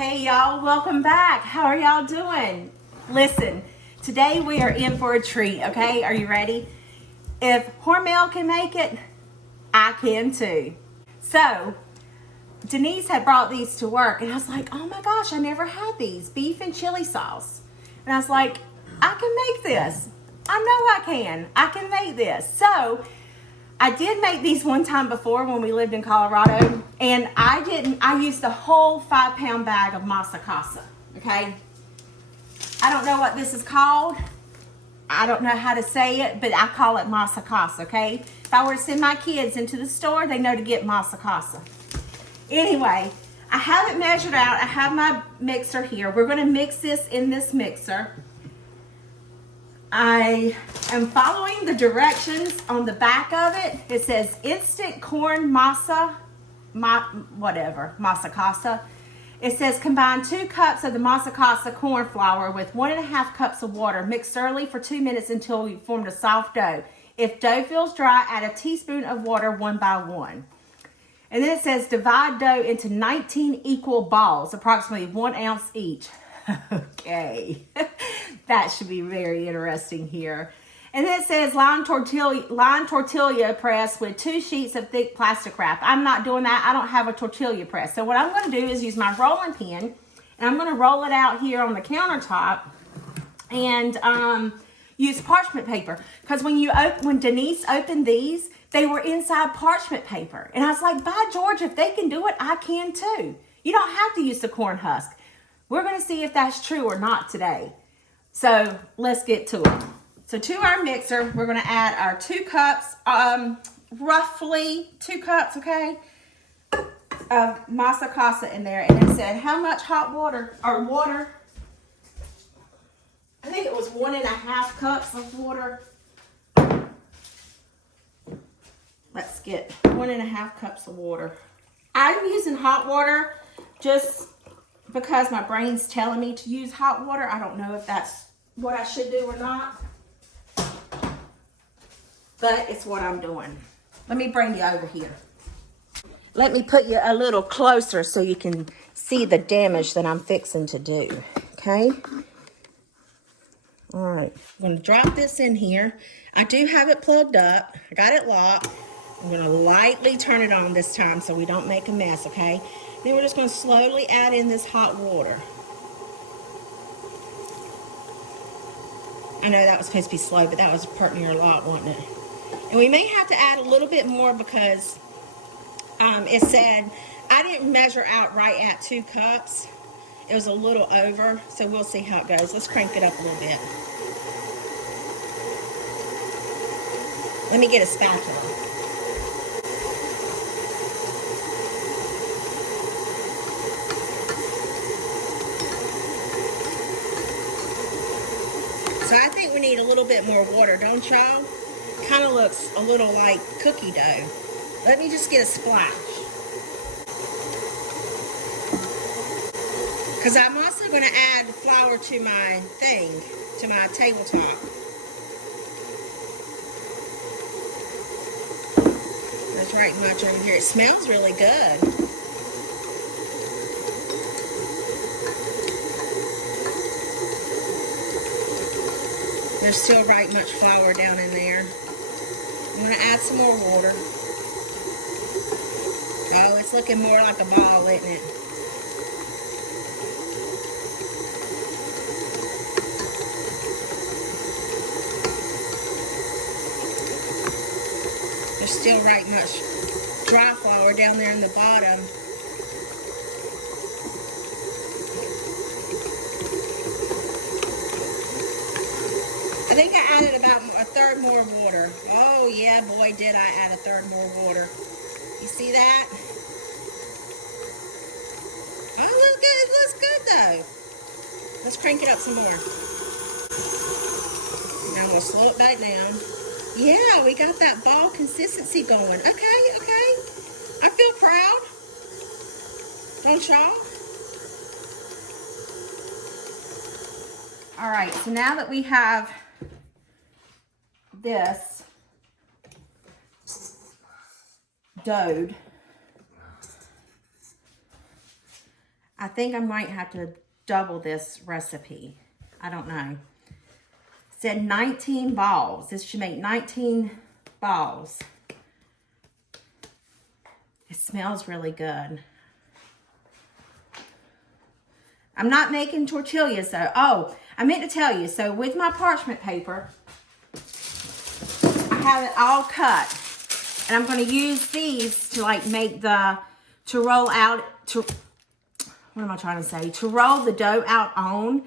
Hey y'all, welcome back. How are y'all doing? Listen, today we are in for a treat, okay? Are you ready? If Hormel can make it, I can too. So, Denise had brought these to work and I was like, oh my gosh, I never had these. Beef and chili sauce. And I was like, I can make this. I know I can. I can make this. So, I did make these one time before when we lived in Colorado, and I used the whole 5-pound bag of masa 𝐤𝐿, okay? I don't know what this is called. I don't know how to say it, but I call it masa 𝐤𝐿, okay? If I were to send my kids into the store, they know to get masa 𝐤𝐿. Anyway, I have it measured out. I have my mixer here. We're gonna mix this in this mixer. I am following the directions on the back of it. It says instant corn masa, masa 𝐤𝐿. It says combine 2 cups of the masa 𝐤𝐿 corn flour with 1.5 cups of water. Mix thoroughly for 2 minutes until you formed a soft dough. If dough feels dry, add a teaspoon of water 1 by 1. And then it says divide dough into 19 equal balls, approximately 1 ounce each. Okay, that should be very interesting here. And then it says line tortilla press with 2 sheets of thick plastic wrap. I'm not doing that. I don't have a tortilla press. So what I'm going to do is use my rolling pin, and I'm going to roll it out here on the countertop and use parchment paper. Because when Denise opened these, they were inside parchment paper. And I was like, by George, if they can do it, I can too. You don't have to use the corn husk. We're going to see if that's true or not today. So let's get to it. So to our mixer, we're going to add our 2 cups, roughly 2 cups, okay, of masa 𝐤𝐿 in there. And it said how much hot water, or water? I think it was 1.5 cups of water. Let's get 1.5 cups of water. I'm using hot water just because my brain's telling me to use hot water. I don't know if that's what I should do or not, but it's what I'm doing. Let me bring you over here. Let me put you a little closer so you can see the damage that I'm fixing to do, okay? All right, I'm gonna drop this in here. I do have it plugged up. I got it locked. I'm gonna lightly turn it on this time so we don't make a mess, okay? Then we're just going to slowly add in this hot water. I know that was supposed to be slow, but that was putting your lot, wasn't it? And we may have to add a little bit more because it said, I didn't measure out right at 2 cups. It was a little over, so we'll see how it goes. Let's crank it up a little bit. Let me get a spatula. So I think we need a little bit more water, don't y'all? Kind of looks a little like cookie dough. Let me just get a splash. Because I'm also going to add flour to my thing, to my tabletop. That's right much over here. It smells really good. There's still right much flour down in there. I'm going to add some more water. Oh, it's looking more like a ball, isn't it? There's still right much dry flour down there in the bottom. I think I added about 1/3 more water. Oh yeah, boy, did I add 1/3 more water. You see that? Oh, it looks good. It looks good though. Let's crank it up some more. Now I'm gonna slow it back down. Yeah, we got that ball consistency going. Okay, okay. I feel proud. Don't y'all? All right, so now that we have this doughed, I think I might have to double this recipe. I don't know. It said 19 balls. This should make 19 balls. It smells really good. I'm not making tortillas though. Oh, I meant to tell you. So with my parchment paper, I have it all cut. And I'm going to use these to like make to roll out, what am I trying to say? To roll the dough out on,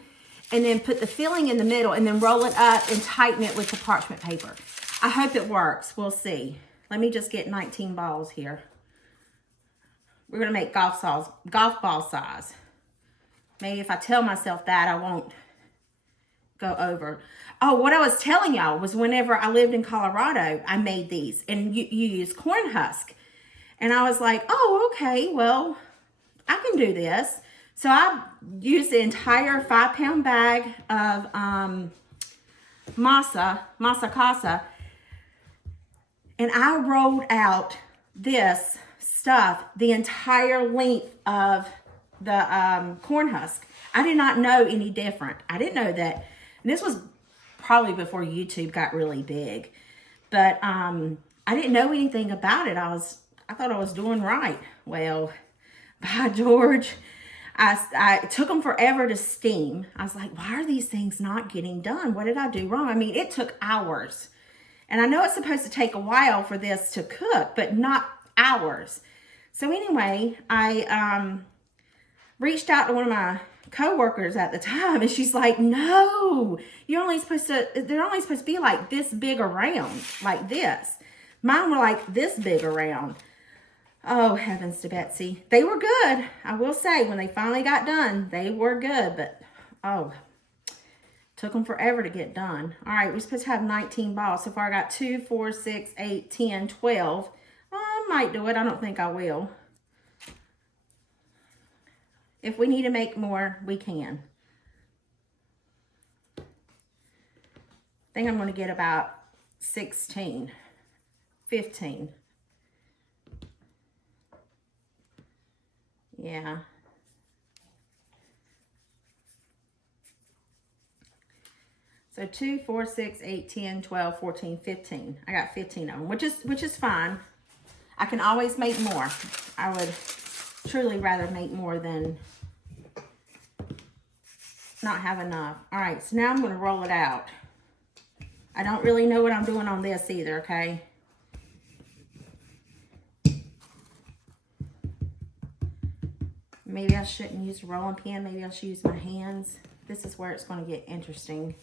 and then put the filling in the middle and then roll it up and tighten it with the parchment paper. I hope it works. We'll see. Let me just get 19 balls here. We're going to make golf ball size. Maybe if I tell myself that, I won't go over. Oh, what I was telling y'all was whenever I lived in Colorado, I made these. And you use corn husk. And I was like, oh, okay, well, I can do this. So I used the entire 5-pound bag of masa 𝐤𝐔𝐘𝐒. And I rolled out this stuff the entire length of the corn husk. I did not know any different. I didn't know that. And this was probably before YouTube got really big. But I didn't know anything about it. I thought I was doing right. Well, by George, I took them forever to steam. I was like, why are these things not getting done? What did I do wrong? I mean, it took hours. And I know it's supposed to take a while for this to cook, but not hours. So anyway, I reached out to one of my co-workers at the time, and she's like, no, they're only supposed to be like this big around, like this. Mine were like this big around. Oh, heavens to Betsy. They were good. I will say, when they finally got done, they were good, but oh, took them forever to get done. All right, we're supposed to have 19 balls. So far I got 2, 4, 6, 8, 10, 12. I might do it. I don't think I will. If we need to make more, we can. I think I'm going to get about 16, 15. Yeah. So 2, 4, 6, 8, 10, 12, 14, 15. I got 15 of them, which is fine. I can always make more. I would truly rather make more than not have enough. All right, so now I'm going to roll it out. I don't really know what I'm doing on this either, okay? Maybe I shouldn't use a rolling pin. Maybe I should use my hands. This is where it's going to get interesting.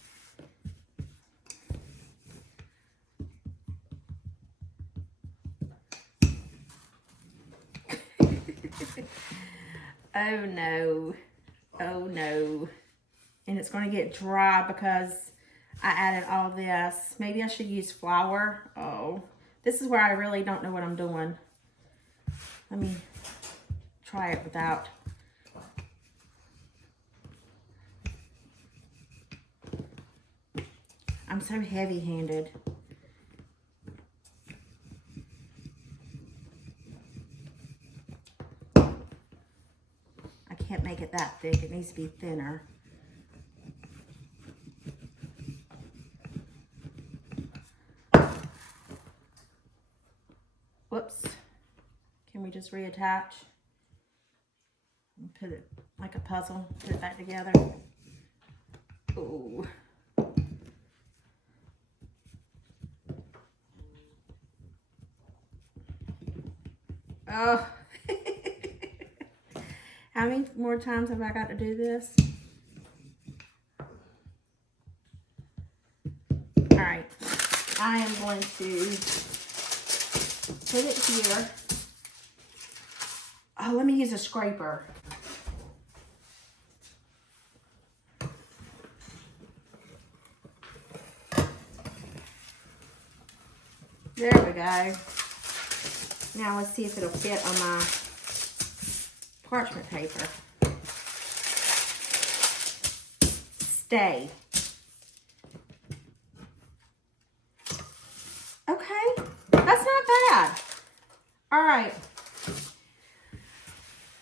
Oh no. Oh no. And it's going to get dry because I added all this. Maybe I should use flour. Oh, this is where I really don't know what I'm doing. Let me try it without. I'm so heavy-handed. I can't make it that thick. It needs to be thinner. Whoops. Can we just reattach? And put it like a puzzle. Put it back together. Ooh. Oh. How many more times have I got to do this? All right. I am going to put it here. Oh, let me use a scraper. There we go. Now let's see if it'll fit on my parchment paper. Stay. Okay, that's not bad. All right.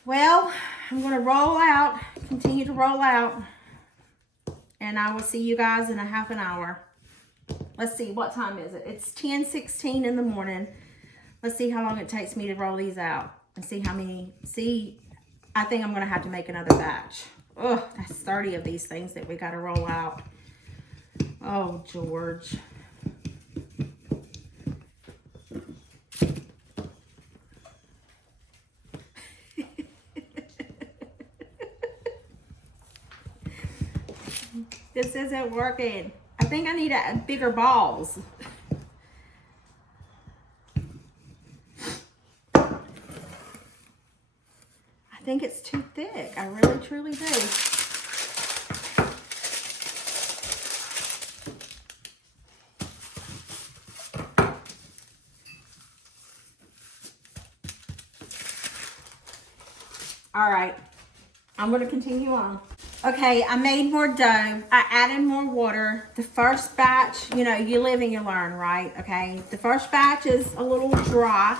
Well, I'm going to roll out, continue to roll out, and I will see you guys in a half an hour. Let's see, what time is it? It's 10:16 in the morning. Let's see how long it takes me to roll these out and see how many. See, I think I'm gonna have to make another batch. Oh, that's 30 of these things that we gotta roll out. Oh, George. This isn't working. I think I need bigger balls. I think it's too thick. I really, truly do. All right, I'm going to continue on. Okay, I made more dough. I added more water. The first batch, you know, you live and you learn, right? Okay, the first batch is a little dry.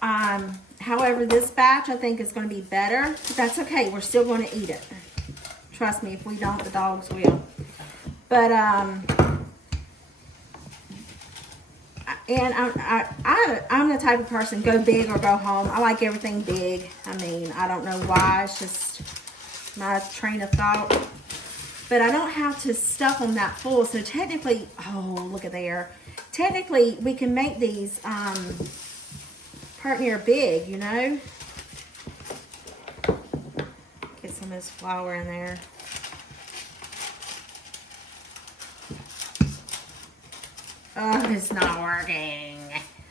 However, this batch I think is going to be better. But that's okay. We're still going to eat it. Trust me, if we don't, the dogs will. But and I'm the type of person, go big or go home. I like everything big. I mean, I don't know why. It's just my train of thought. But I don't have to stuff them that full. So technically, oh, look at there. Technically, we can make these part near big, you know. Get some of this flour in there. Oh, it's not working.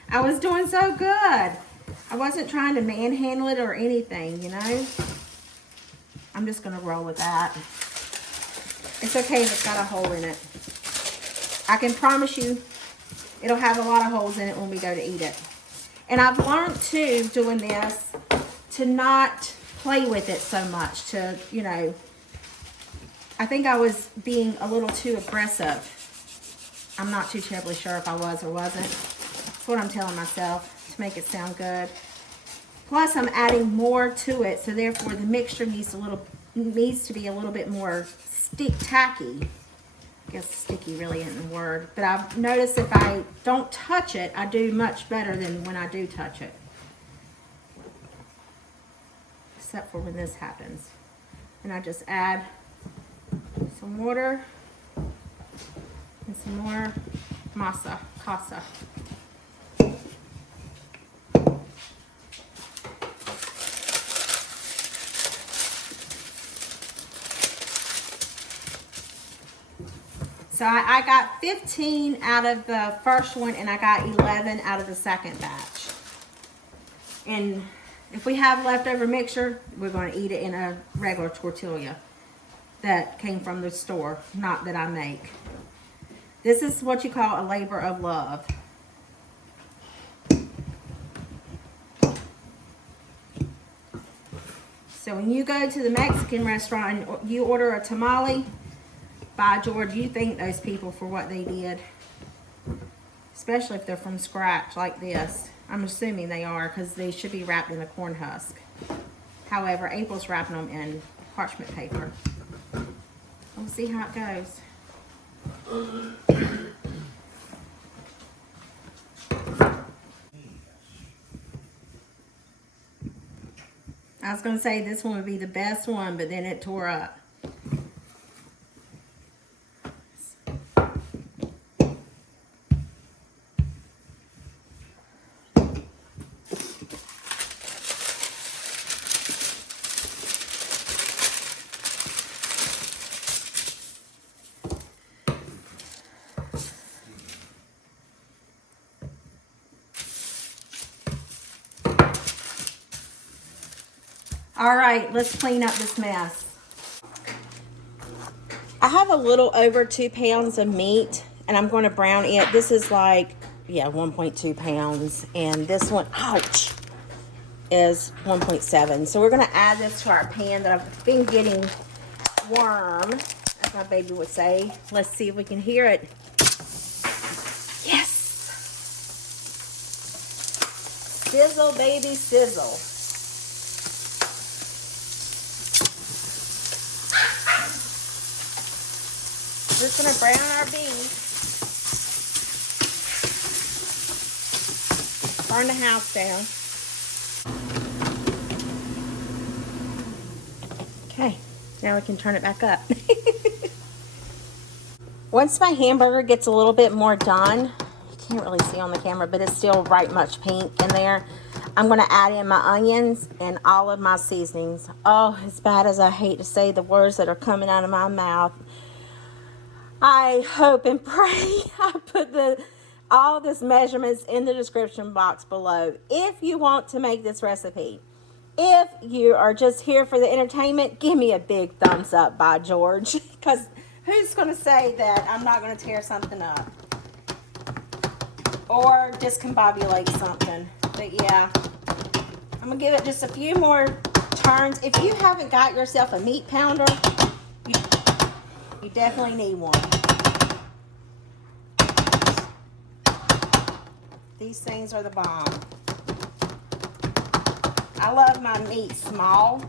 I was doing so good. I wasn't trying to manhandle it or anything, you know. I'm just going to roll with that. It's okay if it's got a hole in it. I can promise you it'll have a lot of holes in it when we go to eat it. And I've learned too, doing this, to not play with it so much. To, you know, I think I was being a little too aggressive. I'm not too terribly sure if I was or wasn't. That's what I'm telling myself to make it sound good. Plus, I'm adding more to it, so therefore the mixture needs to be a little bit more tacky. I guess sticky really isn't the word, but I've noticed if I don't touch it, I do much better than when I do touch it. Except for when this happens. And I just add some water and some more masa, 𝐤𝐿. So I got 15 out of the first one and I got 11 out of the second batch. And if we have leftover mixture, we're going to eat it in a regular tortilla that came from the store, not that I make. This is what you call a labor of love. So when you go to the Mexican restaurant and you order a tamale, by George, you thank those people for what they did. Especially if they're from scratch like this. I'm assuming they are because they should be wrapped in a corn husk. However, April's wrapping them in parchment paper. We'll see how it goes. I was going to say this one would be the best one, but then it tore up. All right, let's clean up this mess. I have a little over 2 pounds of meat and I'm going to brown it. This is like, yeah, 1.2 pounds. And this one, ouch, is 1.7. So we're going to add this to our pan that I've been getting warm, as my baby would say. Let's see if we can hear it. Yes. Sizzle, baby, sizzle. We're just gonna brown our beef. Burn the house down. Okay, now we can turn it back up. Once my hamburger gets a little bit more done, you can't really see on the camera, but it's still right much pink in there. I'm going to add in my onions and all of my seasonings. Oh, as bad as I hate to say the words that are coming out of my mouth, I hope and pray I put all this measurements in the description box below. If you want to make this recipe, if you are just here for the entertainment, give me a big thumbs up, by George, because who's going to say that I'm not going to tear something up or discombobulate something? But yeah, I'm going to give it just a few more turns. If you haven't got yourself a meat pounder, you definitely need one. These things are the bomb. I love my meat small,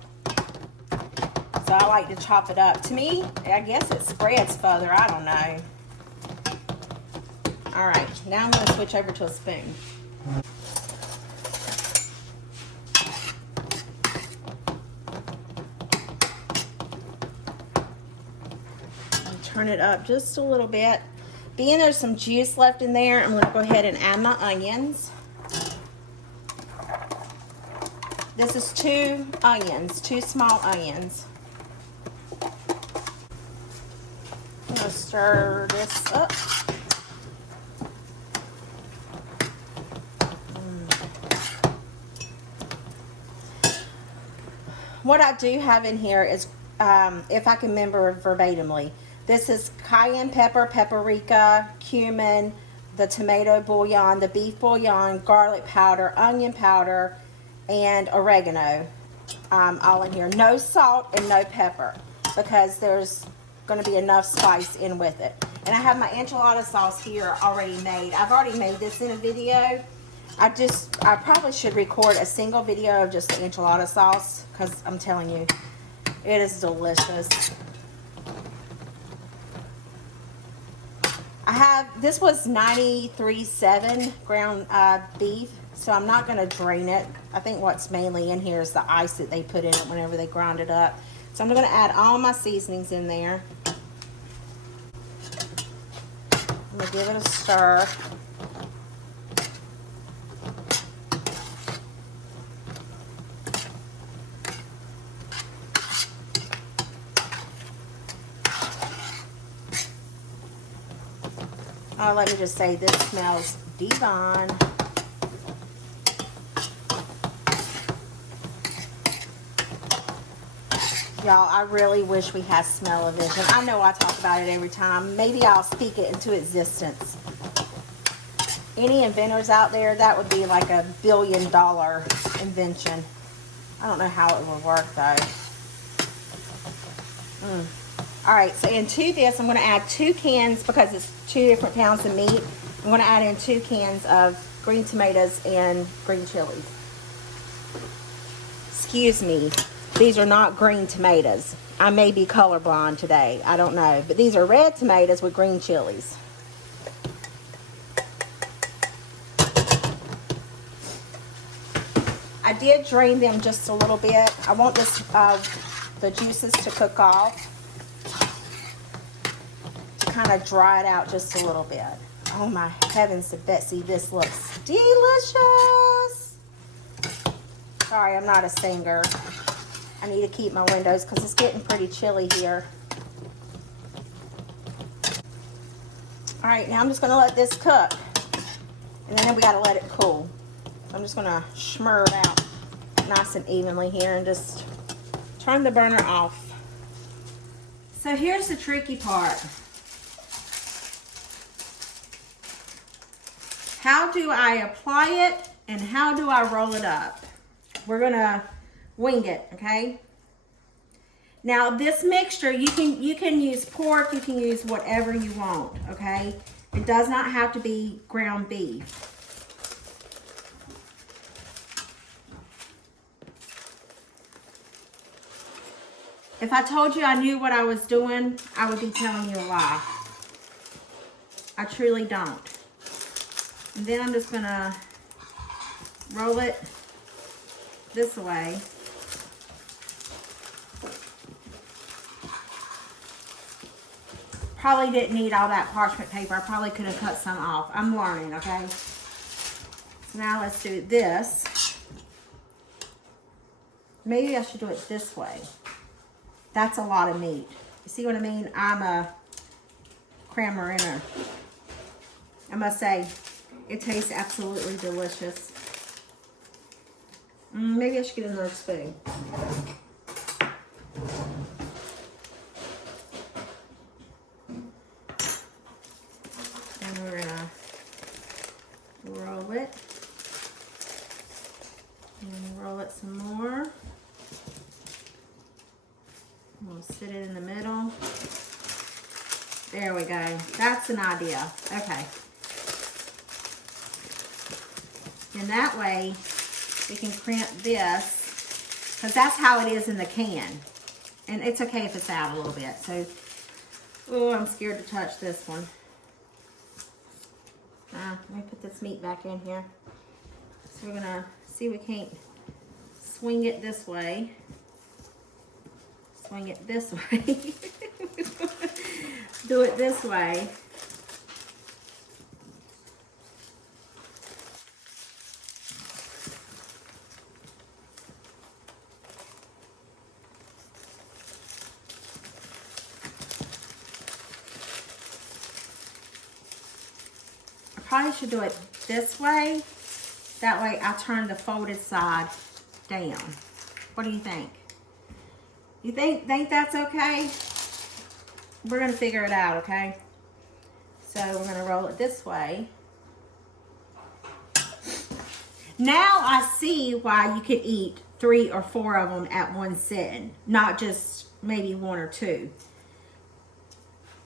so I like to chop it up. To me, I guess it spreads further. I don't know. All right, now I'm going to switch over to a spoon. Turn it up just a little bit. Being there's some juice left in there, I'm going to go ahead and add my onions. This is 2 onions, 2 small onions. I'm going to stir this up. What I do have in here is, if I can remember verbatimly, this is cayenne pepper, paprika, cumin, the tomato bouillon, the beef bouillon, garlic powder, onion powder, and oregano, all in here. No salt and no pepper, because there's going to be enough spice in with it. And I have my enchilada sauce here already made. I've already made this in a video. I probably should record a single video of just the enchilada sauce, because I'm telling you, it is delicious. This was 93.7 ground beef, so I'm not going to drain it. I think what's mainly in here is the ice that they put in it whenever they grind it up. So I'm going to add all my seasonings in there. I'm going to give it a stir. Oh, let me just say, this smells divine. Y'all, I really wish we had smell-o-vision. I know I talk about it every time. Maybe I'll speak it into existence. Any inventors out there, that would be like a $1 billion invention. I don't know how it would work, though. All right, so into this, I'm going to add 2 cans, because it's 2 different pounds of meat. I'm going to add in 2 cans of green tomatoes and green chilies. Excuse me, these are not green tomatoes. I may be colorblind today, I don't know. But these are red tomatoes with green chilies. I did drain them just a little bit. I want this, the juices to cook off. Kind of dry it out just a little bit. Oh my heavens to Betsy, this looks delicious. Sorry, I'm not a singer. I need to keep my windows because it's getting pretty chilly here. All right, now I'm just going to let this cook, and then we got to let it cool. I'm just going to shmur it out nice and evenly here and just turn the burner off. So here's the tricky part. How do I apply it and how do I roll it up? We're gonna wing it, okay? Now this mixture, you can use pork, you can use whatever you want, okay? It does not have to be ground beef. If I told you I knew what I was doing, I would be telling you a lie. I truly don't. And then I'm just gonna roll it this way. Probably didn't need all that parchment paper. I probably could have cut some off. I'm learning, okay? So now let's do this. Maybe I should do it this way. That's a lot of meat. You see what I mean? I'm a crammer inner. I must say, it tastes absolutely delicious. Maybe I should get another spoon. And we're gonna roll it. And roll it some more. We'll sit it in the middle. There we go. That's an idea. Okay. And that way, we can crimp this, because that's how it is in the can. And it's okay if it's out a little bit. So, oh, I'm scared to touch this one. Let me put this meat back in here. So we're gonna see if we can't swing it this way. Swing it this way. Do it this way. I probably should do it this way. That way I turn the folded side down. What do you think? You think that's okay? We're gonna figure it out, okay? So we're gonna roll it this way. Now I see why you could eat 3 or 4 of them at one sitting, not just maybe 1 or 2.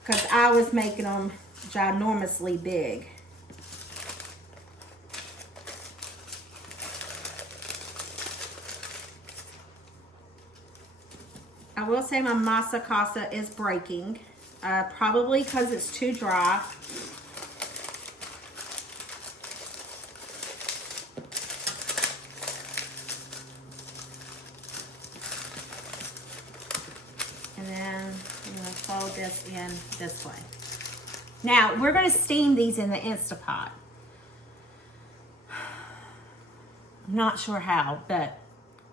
Because I was making them ginormously big. I will say my masa casa is breaking, probably because it's too dry. And then I'm going to fold this in this way. Now, we're going to steam these in the Instapot. I'm not sure how, but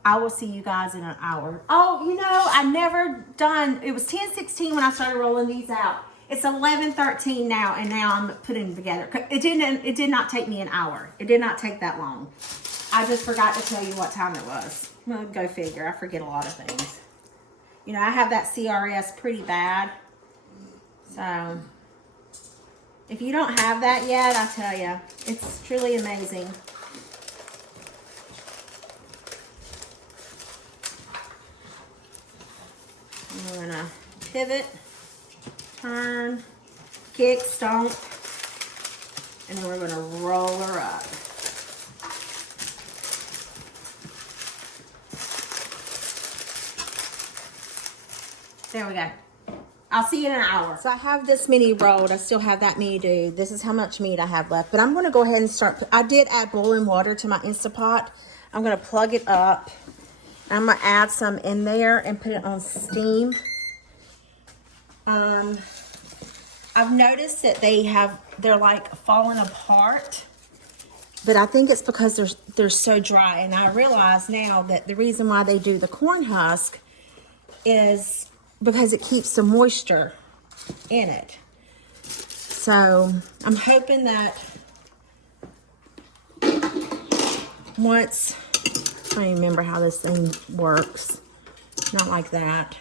I will see you guys in an hour. Oh, you know, I never done, it was 10:16 when I started rolling these out. It's 11:13 now, and now I'm putting them together. It did not take me an hour. It did not take that long. I just forgot to tell you what time it was. Well, go figure. I forget a lot of things. You know, I have that CRS pretty bad. So, if you don't have that yet, I tell you, it's truly amazing. We're gonna pivot, turn, kick, stomp, and then we're gonna roll her up. There we go. I'll see you in an hour. So I have this many rolled. I still have that many to do. This is how much meat I have left. But I'm gonna go ahead and start. I did add boiling water to my Instapot. I'm gonna plug it up. I'm gonna add some in there and put it on steam. I've noticed that they're like falling apart, but I think it's because they're so dry. And I realize now that the reason why they do the corn husk is because it keeps the moisture in it. So I'm hoping that once, I don't even remember how this thing works. Not like that.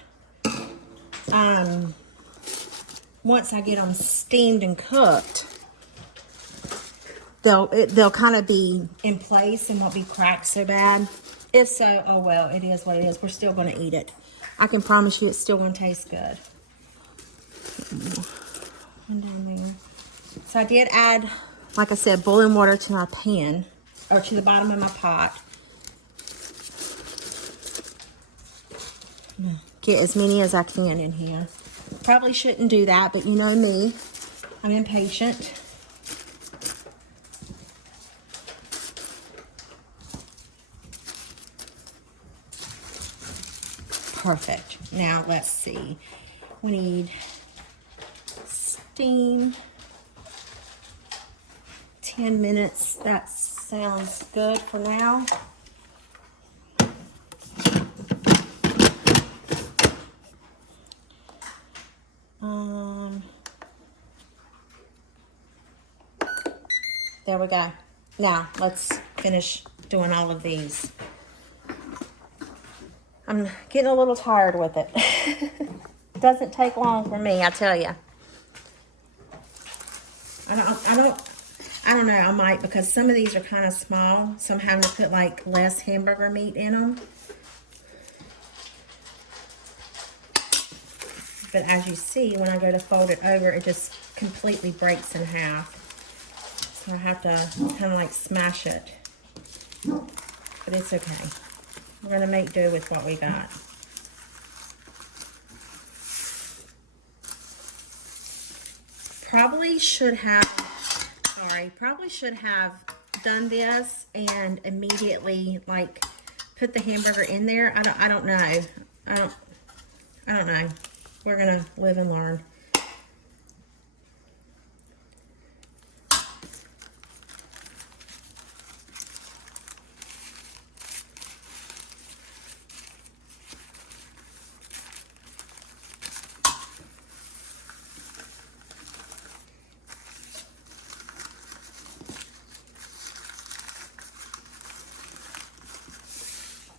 Once I get them steamed and cooked, they'll kind of be in place and won't be cracked so bad. If so, oh well, it is what it is. We're still going to eat it. I can promise you it's still going to taste good. One down there. So I did add, like I said, boiling water to my pan, or to the bottom of my pot. get as many as I can in here. Probably shouldn't do that, but you know me. I'm impatient. Perfect. Now let's see. We need steam. 10 minutes. That sounds good for now. There we go. Now let's finish doing all of these. I'm getting a little tired with it. It doesn't take long for me, I tell you. I don't know, I might, because some of these are kind of small, so I'm having to put like less hamburger meat in them. But as you see, when I go to fold it over, it just completely breaks in half. So I have to kind of like smash it. But it's okay. We're going to make do with what we got. Probably should have done this and immediately like put the hamburger in there. I don't know. I don't know. We're gonna live and learn.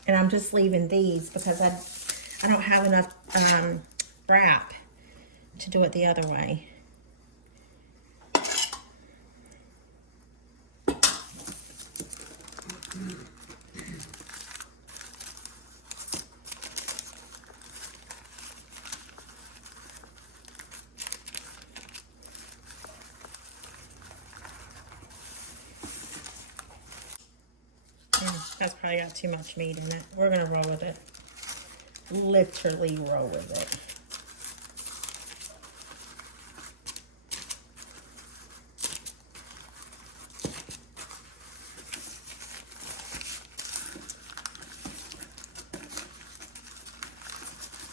And I'm just leaving these because I don't have enough wrap to do it the other way. That's probably got too much meat in it. We're gonna roll with it. Literally roll with it.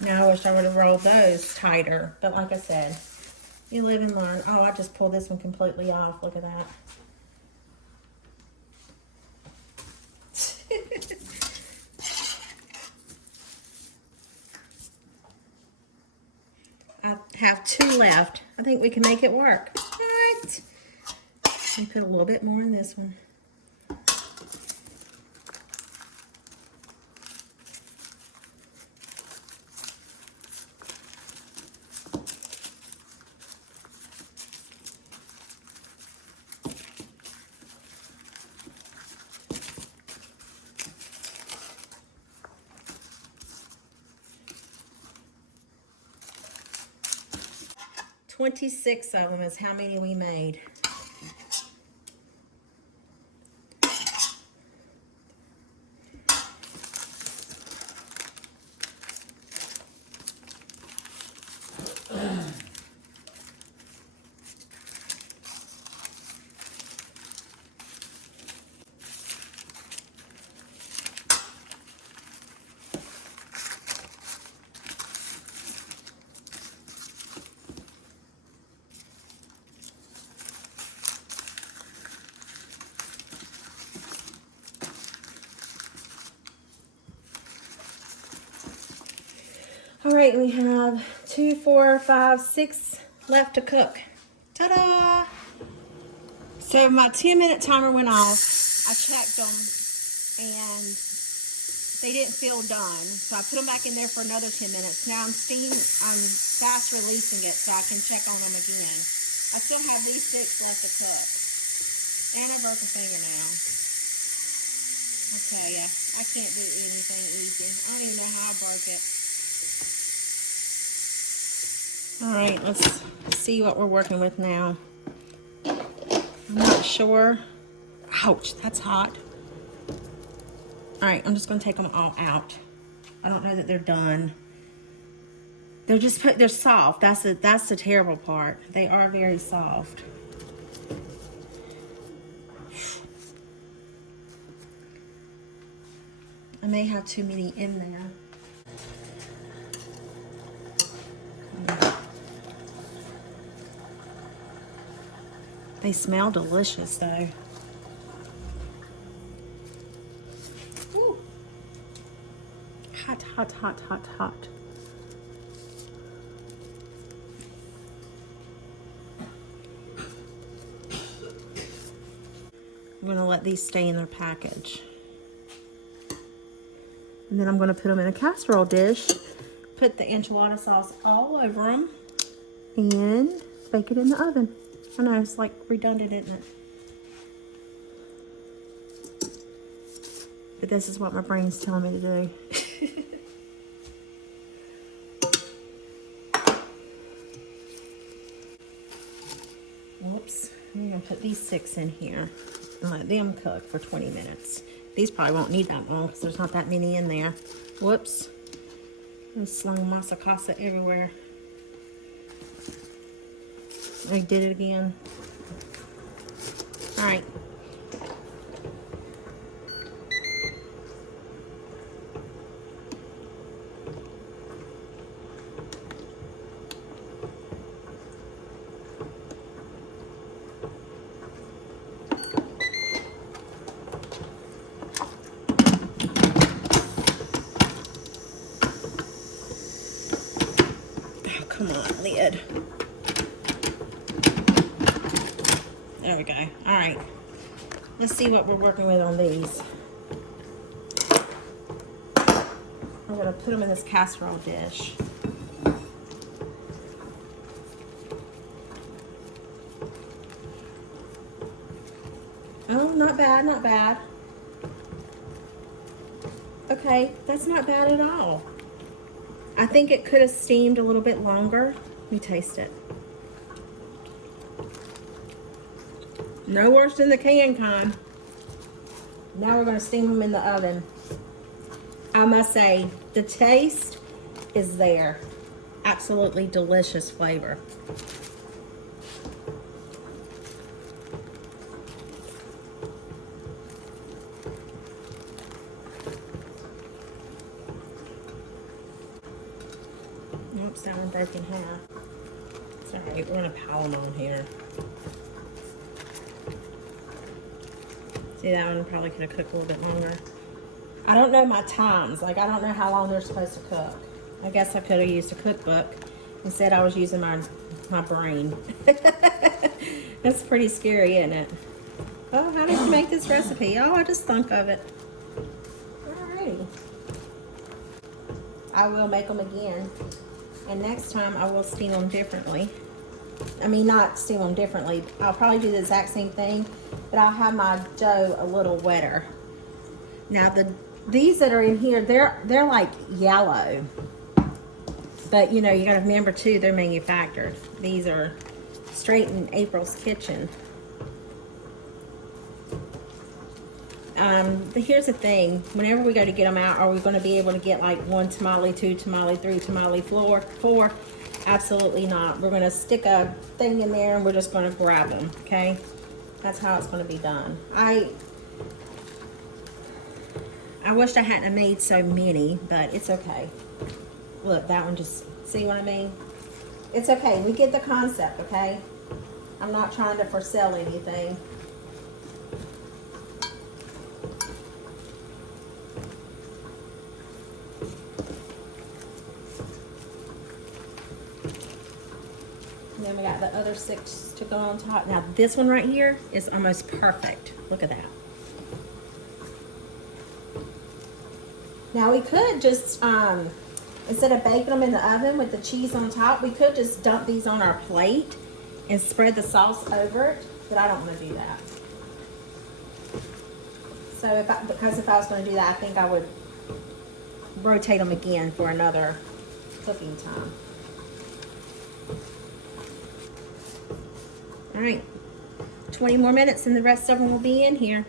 Now I wish I would have rolled those tighter, but like I said, you live and learn. Oh, I just pulled this one completely off. Look at that. I have 2 left. I think we can make it work. What? Let me put a little bit more in this one. $26 of them is how many we made. All right, we have 2, 4, 5, 6 left to cook. Ta-da! So my 10-minute timer went off. I checked them and they didn't feel done. So I put them back in there for another 10 minutes. Now I'm fast releasing it so I can check on them again. I still have these 6 left to cook. And I broke a fingernail. I tell ya, I can't do anything easy. I don't even know how I broke it. All right, let's see what we're working with now. I'm not sure. Ouch, that's hot. All right, I'm just gonna take them all out. I don't know that they're done. they're soft. That's the terrible part. They are very soft. I may have too many in there. They smell delicious though. Woo. Hot, hot, hot, hot, hot. I'm gonna let these stay in their package. And then I'm gonna put them in a casserole dish, put the enchilada sauce all over them, and bake it in the oven. I know, it's like redundant, isn't it? But this is what my brain's telling me to do. Whoops. I'm gonna put these 6 in here and let them cook for 20 minutes. These probably won't need that long because there's not that many in there. Whoops. I slung masa casa everywhere. I did it again. All right. Oh, come on, lid. There we go. All right. Let's see what we're working with on these. I'm going to put them in this casserole dish. Oh, not bad, not bad. Okay, that's not bad at all. I think it could have steamed a little bit longer. Let me taste it. No worse than the canned kind. Now we're going to steam them in the oven. I must say, the taste is there. Absolutely delicious flavor. Oops, that one broke in half. It's all right, we're going to pile them on here. See, that one probably could have cooked a little bit longer. I don't know my times. Like, I don't know how long they're supposed to cook. I guess I could have used a cookbook. Instead, I was using my brain. That's pretty scary, isn't it? Oh, how did you make this recipe? Oh, I just thunk of it. Alrighty. I will make them again. And next time, I will steam them differently. I mean, not steam them differently. I'll probably do the exact same thing, but I'll have my dough a little wetter. Now, these that are in here, they're like yellow. But, you know, you got to remember, too, they're manufactured. These are straight in April's kitchen. But here's the thing. Whenever we go to get them out, are we going to be able to get like 1 tamale, 2 tamale, 3 tamale, 4? Absolutely not. We're going to stick a thing in there and we're just going to grab them, okay? That's how it's going to be done. I wish I hadn't made so many, but it's okay. Look, that one just, see what I mean? It's okay. We get the concept, okay? I'm not trying to forsell anything. And then we got the other 6 to go on top. Now this one right here is almost perfect. Look at that. Now we could just, instead of baking them in the oven with the cheese on top, we could just dump these on our plate and spread the sauce over it, but I don't want to do that. So because if I was going to do that, I think I would rotate them again for another cooking time. All right, 20 more minutes and the rest of them will be in here.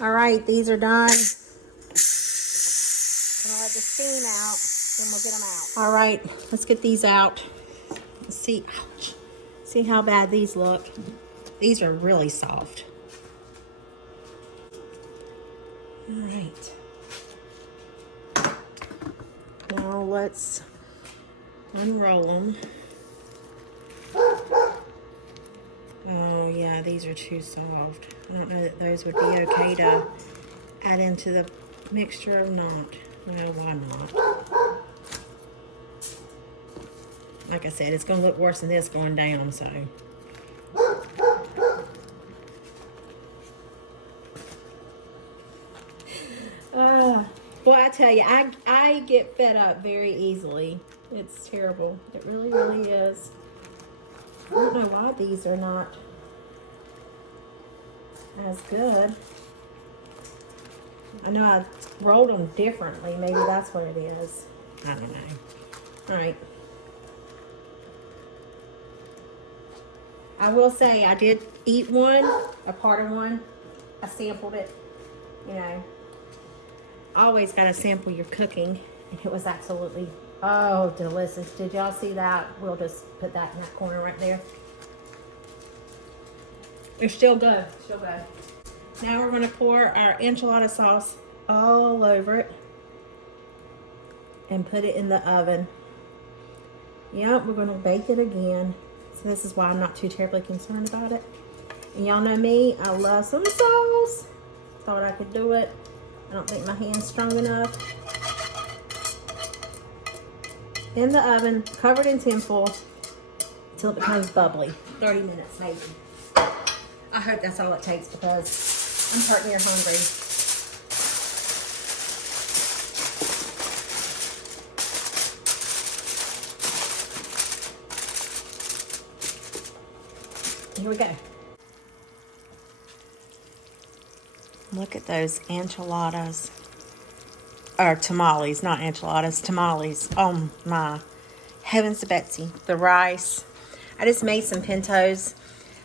All right, these are done. I'm gonna let the steam out, then we'll get them out. All right, let's get these out. Let's see, ouch. See how bad these look. These are really soft. All right. Now let's unroll them. Oh yeah, these are too soft. I don't know that those would be okay to add into the mixture or not. Well, why not? Like I said, it's going to look worse than this going down, so. Boy, I tell you, I get fed up very easily. It's terrible. It really, really is. I don't know why these are not as good. I know I rolled them differently. Maybe that's what it is. I don't know. All right. I will say I did eat one, a part of one. I sampled it. You know, always got to sample your cooking. And it was absolutely, oh, delicious. Did y'all see that? We'll just put that in that corner right there. It's still good. Still good. Now we're going to pour our enchilada sauce all over it and put it in the oven. Yep, we're going to bake it again. So this is why I'm not too terribly concerned about it. And y'all know me, I love some sauce. Thought I could do it. I don't think my hand's strong enough. In the oven, covered in tinfoil, until it becomes bubbly. 30 minutes maybe. I hope that's all it takes because I'm starting to get hungry. Here we go. Look at those enchiladas. Or tamales, not enchiladas, tamales. Oh my. Heavens to Betsy. The rice. I just made some pintos.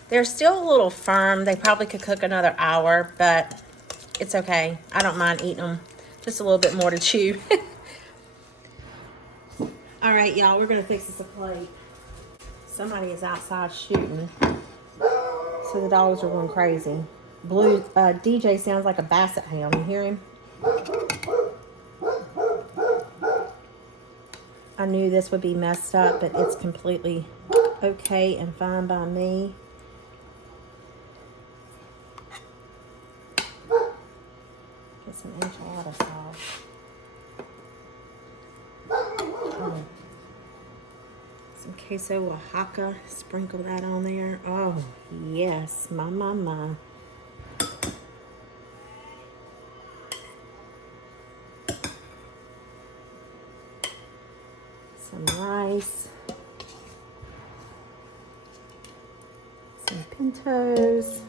They're still a little firm. They probably could cook another hour, but it's okay. I don't mind eating them. Just a little bit more to chew. All right, y'all, we're going to fix this a plate. Somebody is outside shooting. So the dogs are going crazy. Blue DJ sounds like a basset hound. You hear him? I knew this would be messed up, but it's completely okay and fine by me. Get some enchilada sauce. Oh. Some queso Oaxaca. Sprinkle that on there. Oh, yes. My. Some rice. Some pintos.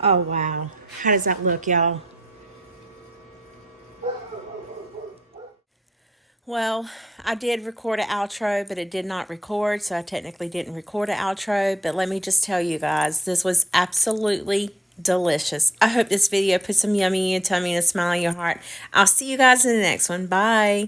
Oh, wow. How does that look, y'all? Well, I did record an outro, but it did not record, so I technically didn't record an outro. But let me just tell you guys, this was absolutely delicious. I hope this video put some yummy in your tummy and a smile in your heart. I'll see you guys in the next one. Bye.